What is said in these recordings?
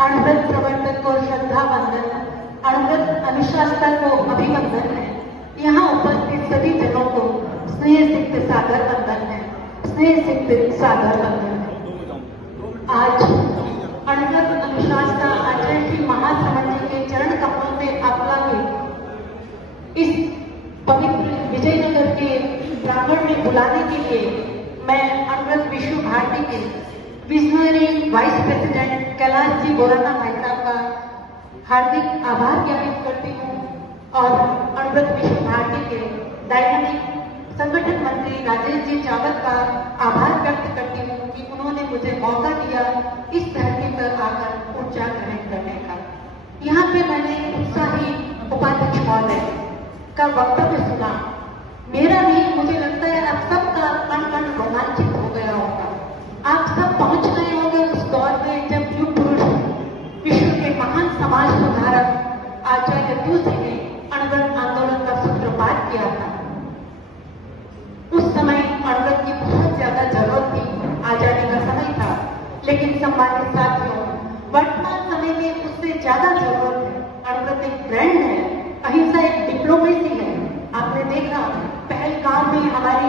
अणव्रत प्रवर्तक को श्रद्धा वंदन, अणव्रत अनुशासता को अभिवंदन है। यहाँ उपस्थित सभी जनों को स्नेह सिक्त सागर वंदन है, स्नेह सिक्त सागर वंदन है। आज अणव्रत अनुशासता आचार्य श्री महाश्रमण जी के चरण कमलों में आपला के इस पवित्र विजयनगर के प्रांगण में बुलाने के लिए मैं अणव्रत विश्व भारती के visionary vice president Kailash ji Borana भाई साहब का हार्दिक आभार ज्ञापित करती हूँ और अणव्रत विश्व भारती के डायनामिक संगठन मंत्री राजेश जी चावत का आभार व्यक्त करती हूँ कि उन्होंने मुझे मौका दिया इस धरती पर आकर ऊर्जा ग्रहण करने का। यहाँ पे मैंने उत्साही उपाध्यक्ष महोदय का वक्तव्य सुना। मेरा भी मुझे लगता है आप सबका कण रोमांचित हो गया होगा। आप सब पहुंच गए होंगे उस दौर में जब युग पुरुष विश्व के महान समाज सुधारक आचार्य दूसरे ने अणव्रत आंदोलन का सूत्रपात किया था। उस समय अणव्रत की बहुत ज्यादा जरूरत थी, आजादी का समय था, लेकिन सम्मानित साथियों वर्तमान समय में उससे ज्यादा जरूरत है। अणव्रत एक ब्रांड है, अहिंसा एक डिप्लोमेसी है। आपने देखा पहलगाम में हमारी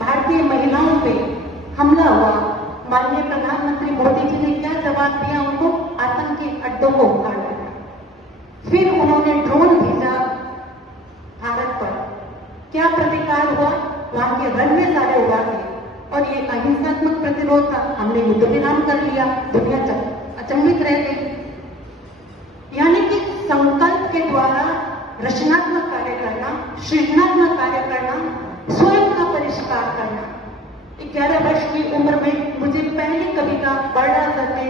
भारतीय महिलाओं पे हमला हुआ, माननीय प्रधानमंत्री मोदी जी ने क्या जवाब दिया उनको? आतंकी अड्डों को उखाड़ दिया। फिर उन्होंने ड्रोन भेजा भारत पर, क्या प्रतिकार हुआ? वहां के रनवे सारे उड़ा गए और ये अहिंसात्मक प्रतिरोध था। हमने युद्ध विराम कर लिया, दुनिया अचंभित रह गई। यानी कि संकल्प के द्वारा रचनात्मक कार्य करना, सृजनात्मक कार्य करना, स्वयं का परिष्कार करना। 11 वर्ष की उम्र में मुझे पहली कविता बड़ा करते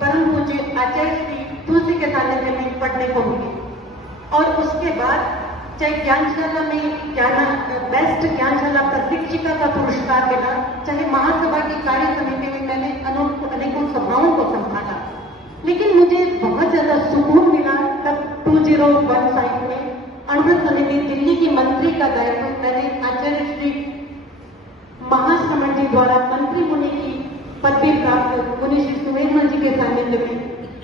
परम पूज्य आचार्य श्री तुलसी के सानिध्य में पढ़ने को मिली और उसके बाद चाहे ज्ञानशाला में बेस्ट ज्ञानशाला प्रशिक्षिका का पुरस्कार मिला, चाहे महासभा की कार्य समिति में मैंने अनेकों सभाओं को संभाला, लेकिन मुझे बहुत ज्यादा सुकून मिला तब 2015 में अणव्रत समिति दिल्ली की मंत्री का दायित्व मैंने आचार्य श्री महाश्रमण जी द्वारा मंत्री होने की पदवी प्राप्त मुनि श्री सुमेरमल जी के सानिध्य में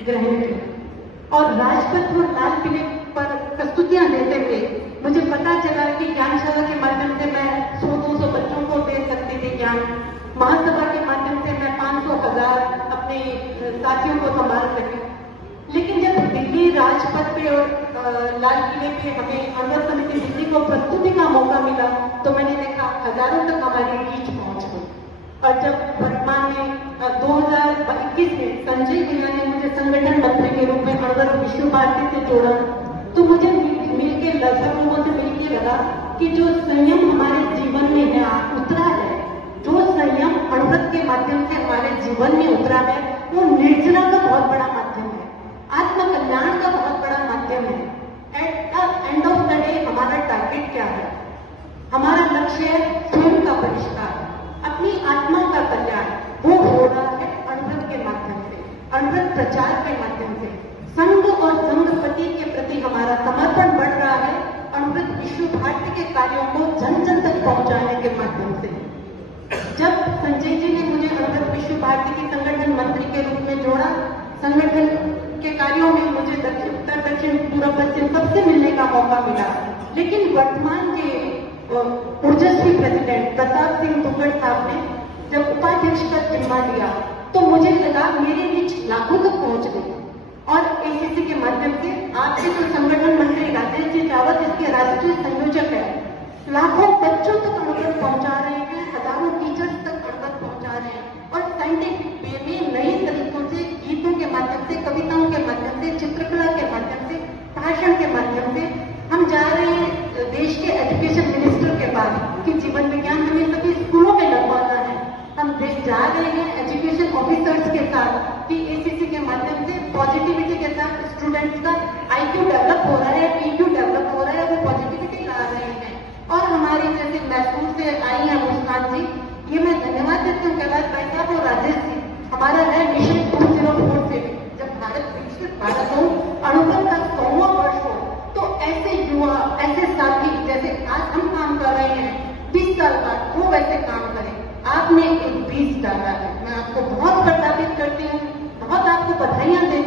ग्रहण किया और राजपथ और लाल किले पर प्रस्तुतियां देते हुए मुझे पता चला कि ज्ञानशाला के माध्यम से मैं 100-200 बच्चों को दे सकती थी ज्ञान, महासभा के माध्यम से मैं 500,000 अपने साथियों को संभाल सकी। लेकिन जब दिल्ली राजपथ पे और लाल किले पे हमें अणव्रत समिति दिल्ली को प्रस्तुति का मौका मिला तो मैंने देखा हजारों तक हमारी रीच पहुंच गई। और जब वर्तमान में 2021 में संजय भैया ने मुझे संगठन मंत्री के रूप में अणव्रत विश्व भारती से जोड़ा तो मुझे मिलकर लगभग लोगों से मिलकर लगा कि जो संयम हमारे जीवन में है उतरा है, जो संयम अणव्रत के माध्यम से हमारे जीवन में उतरा है वो निर्जरा का बहुत बड़ा माध्यम है, आत्मकल्याण का बहुत बड़ा माध्यम है। At the end of the day हमारा टारगेट क्या है? हमारा लक्ष्य है स्वयं का परिष्कार, अपनी आत्मा का कल्याण। वो हो रहा है अणव्रत के माध्यम से, अणव्रत प्रचार के माध्यम से। संघ और संघपति के प्रति हमारा समर्पण बढ़ रहा है अणव्रत विश्व भारती के कार्यों को जन जन तक पहुंचाने के माध्यम से। जब संजय जी ने मुझे अणव्रत विश्व भारती के संगठन मंत्री के रूप में जोड़ा, संगठन के कार्यों में मुझे उत्तर दक्षिण पूर्व पश्चिम सबसे मिलने का मौका मिला। लेकिन वर्तमान के ऊर्जस्वी प्रेसिडेंट प्रताप सिंह दुग्गड़ साहब ने जब उपाध्यक्ष का जिम्मा लिया तो मुझे लगा मेरी रीच लाखों तक पहुंच गई और एसीसी के माध्यम से आपके जो संगठन मंत्री राजेश जी चावत इसके राष्ट्रीय संयोजक है, लाखों बच्चों तक अणव्रत पहुंचा रहे हैं, हजारों टीचर्स तक अणव्रत पहुंचा रहे हैं और साइंटिफिक वे में नए तरीकों से गीतों के माध्यम से, कविताओं के माध्यम से, चित्रकला के माध्यम से, भाषण के माध्यम से हम जा रहे हैं देश के एजुकेशन मिनिस्टर के पास कि जीवन विज्ञान हमें सभी स्कूलों में लगवाना है। हम जा रहे हैं एजुकेशन ऑफिसर्स के साथ कि एसीसी के माध्यम से पॉजिटिविटी के साथ स्टूडेंट्स का आईक्यू डेवलप हो रहा है, ईक्यू डेवलप हो रहा है, वो पॉजिटिविटी ला रहे हैं। और हमारी जैसे मैसूर से आई है मुस्कान जी, ये मैं धन्यवाद देती हूँ कैलाश भाई साहब और राजेश जी। हमारा है मिशन 204 से जब भारत विकसित भारत हो, अणुबल का 100वां वर्ष हो तो ऐसे युवा, ऐसे साथी जैसे आज हम काम कर रहे हैं 20 साल बाद वो वैसे काम करें। आपने एक बीज डाला है, मैं आपको बहुत प्रतापित करती हूँ, बहुत आपको बधाइयां देती हूँ।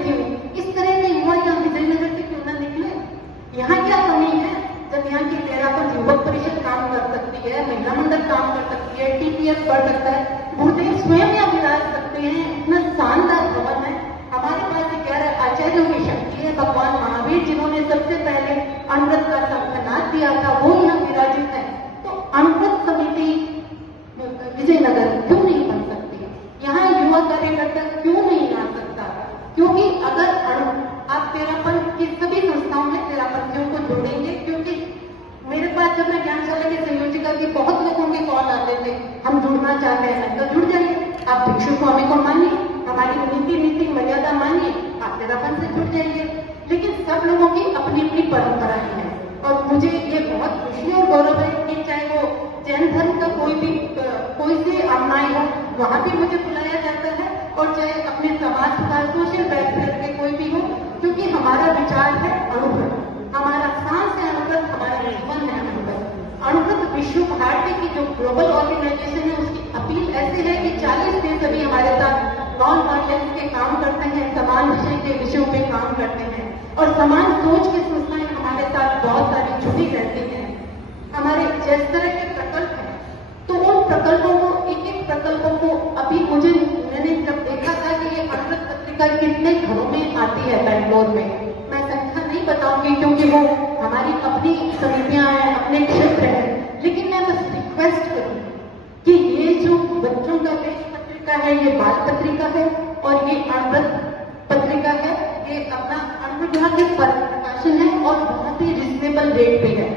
है, TPS पढ़ सकता है, गुरुदेव स्वयं यहाँ विराज सकते हैं। इतना शानदार भवन है। हमारे पास 11 आचार्यों की शक्ति है। भगवान महावीर जिन्होंने सबसे पहले अमृत का शंखनाद दिया था, वो यहाँ विराजित है। तो अमृत समिति विजयनगर क्यों नहीं बन सकती? यहाँ युवा कार्यकर्ता क्यों नहीं आ सकता? क्योंकि अगर आप तेरापन की सभी संस्थाओं में तेरापंथियों को जोड़ेंगे, क्योंकि मेरे पास जब मैं ज्ञानशाला की संयोजिका की बहुत लोगों के कॉल आते थे, हम जुड़ना चाहते हैं, तो जुड़ जाइए, आप भिक्षु स्वामी को मानिए, हमारी नीति मर्यादा मानिए, आप तेरापन से जुड़ जाइए। लेकिन सब लोगों की अपनी अपनी परंपराएं हैं और मुझे ये बहुत खुशी और गौरव है कि चाहे वो जैन धर्म का कोई सी अनुयायी हो, वहां भी मुझे बुलाया जाता है, और चाहे अपने समाज का सोशल वेलफेयर के कोई भी हो, क्योंकि हमारा विचार है अनुभव, हमारा सांस है अनुभव, हमारा जीवन है अनुभव। अनुभव विश्व भारती की जो ग्लोबल ऑर्गेनाइजेशन है, उसकी अपील ऐसे है कि 40 देश अभी हमारे साथ नॉन वायलेंस के काम करते हैं, समान विषय के विषयों पे काम करते हैं, और समान सोच की संस्थाएं हमारे साथ बहुत सारी जुड़ी रहती हैं। हमारे जिस तरह के प्रकल्प हैं, तो उन प्रकल्पों को एक प्रकल्पों को अभी मैंने जब देखा था कि ये अमृत पत्रिका कितने घरों में आती है बेंगलोर में, मैं संख्या नहीं बताऊंगी क्योंकि वो हमारी अपनी समितियां हैं, अपने क्षेत्र हैं, लेकिन मैं बस रिक्वेस्ट करूंगी कि ये जो बच्चों का देश पत्रिका है, ये बाल पत्रिका है, और ये अमृत पत्रिका है, ये अपना अमृत के प्रकाशन है और बहुत ही रिजनेबल रेट पे है।